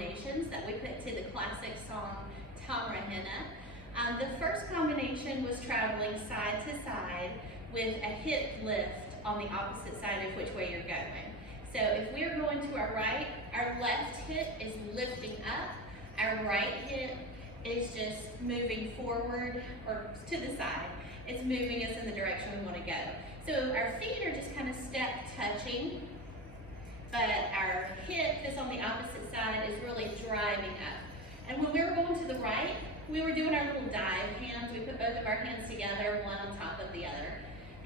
combinations that we put to the classic song Tamra, Henna. The first combination was traveling side to side with a hip lift on the opposite side of which way you're going. So if we're going to our right, our left hip is lifting up, our right hip is just moving forward or to the side. It's moving us in the direction we want to go. So our feet are just kind of step touching, but our hip that's on the opposite side is really driving up. And when we were going to the right, we were doing our little dive hands. We put both of our hands together, one on top of the other.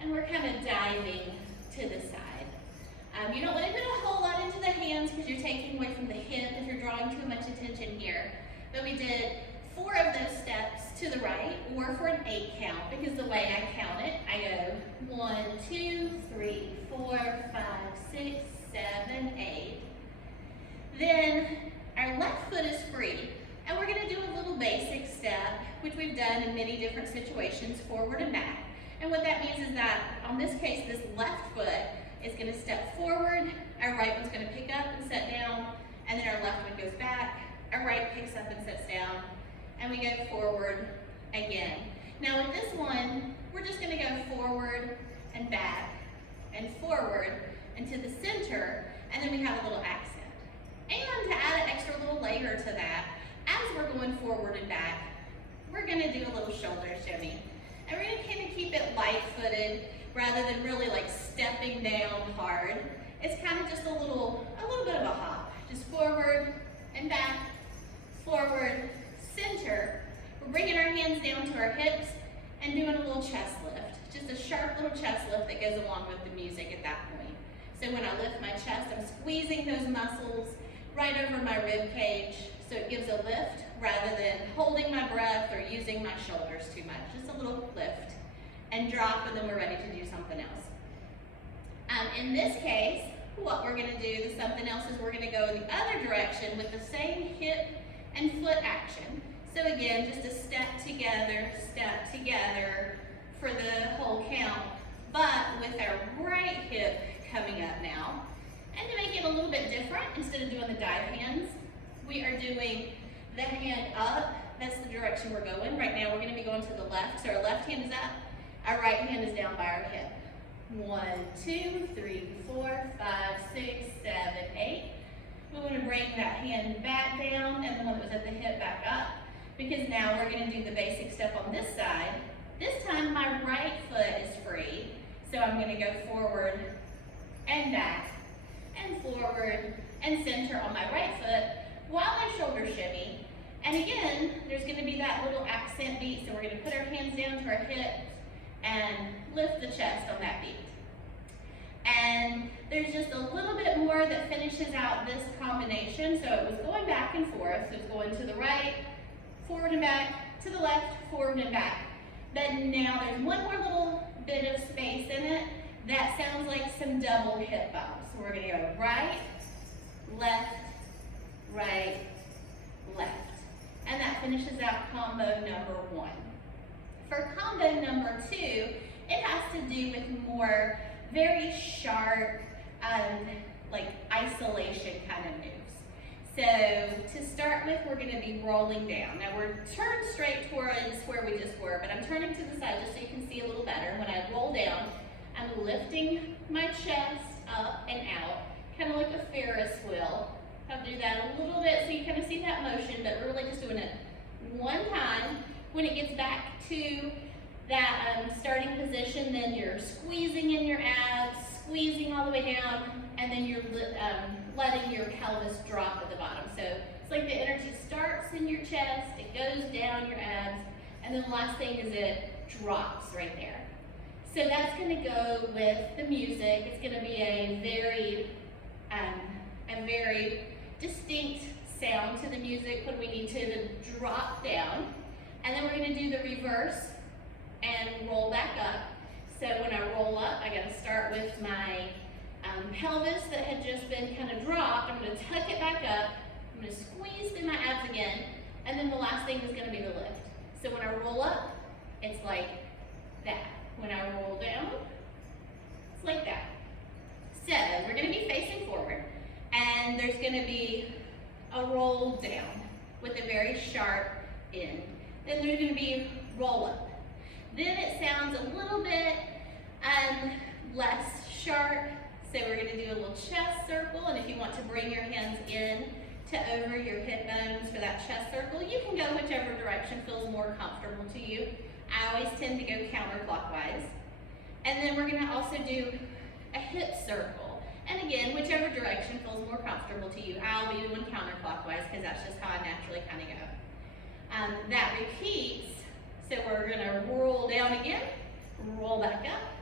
And we're kind of diving to the side. You don't want to put a whole lot into the hands because you're taking away from the hip if you're drawing too much attention here. But we did 4 of those steps to the right, or for an 8 count, because the way I count it, I go 1, 2, 3, 4, 5, 6, 7, 8. Then our left foot is free, and we're going to do a little basic step, which we've done in many different situations, forward and back. And what that means is that, on this case, this left foot is going to step forward, our right one's going to pick up and set down, and then our left one goes back, our right picks up and sets down, and we go forward again. Now with this one, we're just going to go forward and back, and forward, and to the center, and then we have a little accent. And to add an extra little layer to that, as we're going forward and back, we're going to do a little shoulder shimmy. And we're going to kind of keep it light-footed rather than really like stepping down hard. It's kind of just a little bit of a hop. Just forward and back, forward, center. We're bringing our hands down to our hips and doing a little chest lift. Just a sharp little chest lift that goes along with the music at that point. So when I lift my chest, I'm squeezing those muscles right over my rib cage, so it gives a lift rather than holding my breath or using my shoulders too much. Just a little lift and drop, and then we're ready to do something else. In this case, what we're going to do, the something else, is we're going to go in the other direction with the same hip and foot action. So again, just a step together for the whole count, but with our right hip coming up now. And to make it a little bit different, instead of doing the dive hands, we are doing the hand up. That's the direction we're going. Right now we're going to be going to the left, so our left hand is up, our right hand is down by our hip. 1, 2, 3, 4, 5, 6, 7, 8. We want to bring that hand back down and the one that was at the hip back up, because now we're going to do the basic step on this side. This time my right foot is free, so I'm going to go forward and back and forward and center on my right foot while I shoulder shimmy. And again, there's going to be that little accent beat, so we're going to put our hands down to our hips and lift the chest on that beat. And there's just a little bit more that finishes out this combination. So it was going back and forth, so it's going to the right, forward and back, to the left, forward and back. But now there's one more little bit of space in it that sounds like some double hip bumps. So we're going to go right, left, right, left. And that finishes out combo number 1. For combo number 2, it has to do with more very sharp, like isolation kind of moves. So to start with, we're going to be rolling down. Now we're turned straight towards where we just were, but I'm turning to the side just so you can see a little better. When I roll down, I'm lifting my chest up and out, kind of like a Ferris wheel. I'll do that a little bit so you kind of see that motion, but we're really just doing it one time. When it gets back to that starting position, then you're squeezing in your abs, squeezing all the way down, and then you're letting your pelvis drop at the bottom. So it's like the energy starts in your chest, it goes down your abs, and then the last thing is it drops right there. So that's going to go with the music. It's going to be a very distinct sound to the music when we need to drop down. And then we're going to do the reverse and roll back up. So when I roll up, I got to start with my pelvis that had just been kind of dropped. I'm going to tuck it back up. I'm going to squeeze through my abs again. And then the last thing is going to be the lift. So when I roll up, it's like that. When I roll down, it's like that. So we're going to be facing forward. And there's going to be a roll down with a very sharp end. Then there's going to be roll up. Then it sounds a little bit less sharp. So we're going to do a little chest circle, and if you want to bring your hands in to over your hip bones for that chest circle, you can go whichever direction feels more comfortable to you. I always tend to go counterclockwise. And then we're going to also do a hip circle. And again, whichever direction feels more comfortable to you. I'll be doing counterclockwise because that's just how I naturally kind of go. That repeats, so we're going to roll down again, roll back up,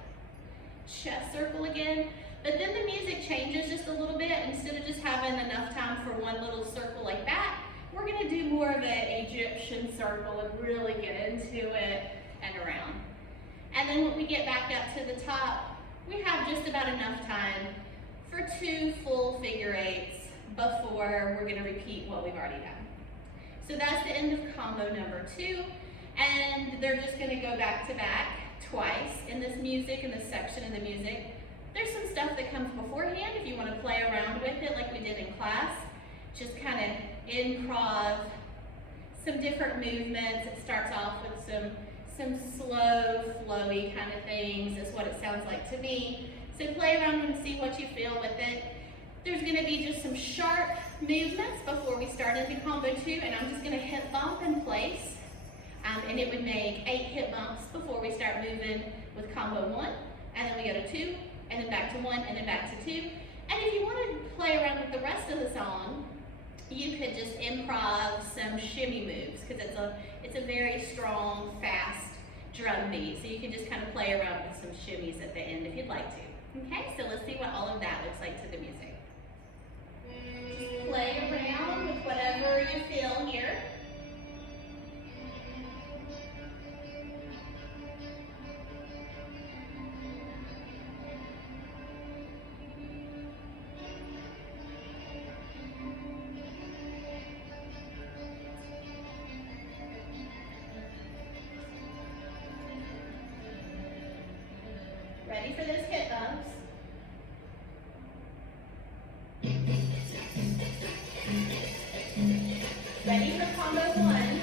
chest circle again. But then the music changes just a little bit. Instead of just having enough time for one little circle like that, we're going to do more of an Egyptian circle and really get into it and around. And then when we get back up to the top, we have just about enough time for 2 full figure eights before we're going to repeat what we've already done. So that's the end of combo number 2. And they're just going to go back to back twice in this music, in this section of the music. There's some stuff that comes beforehand if you want to play around with it like we did in class. Just kind of improv some different movements. It starts off with some slow, flowy kind of things is what it sounds like to me. So play around and see what you feel with it. There's going to be just some sharp movements before we start into combo 2, and I'm just going to hip bump in place. And it would make 8 hip bumps before we start moving with combo 1. And then we go to 2, and then back to 1, and then back to 2. And if you want to play around with the rest of the song, you could just improv some shimmy moves because it's a very strong, fast drum beat. So you can just kind of play around with some shimmies at the end if you'd like to. Okay, so let's see what all of that looks like to the music. Just play around with whatever you feel here. Ready for those hip bumps? Ready for combo 1?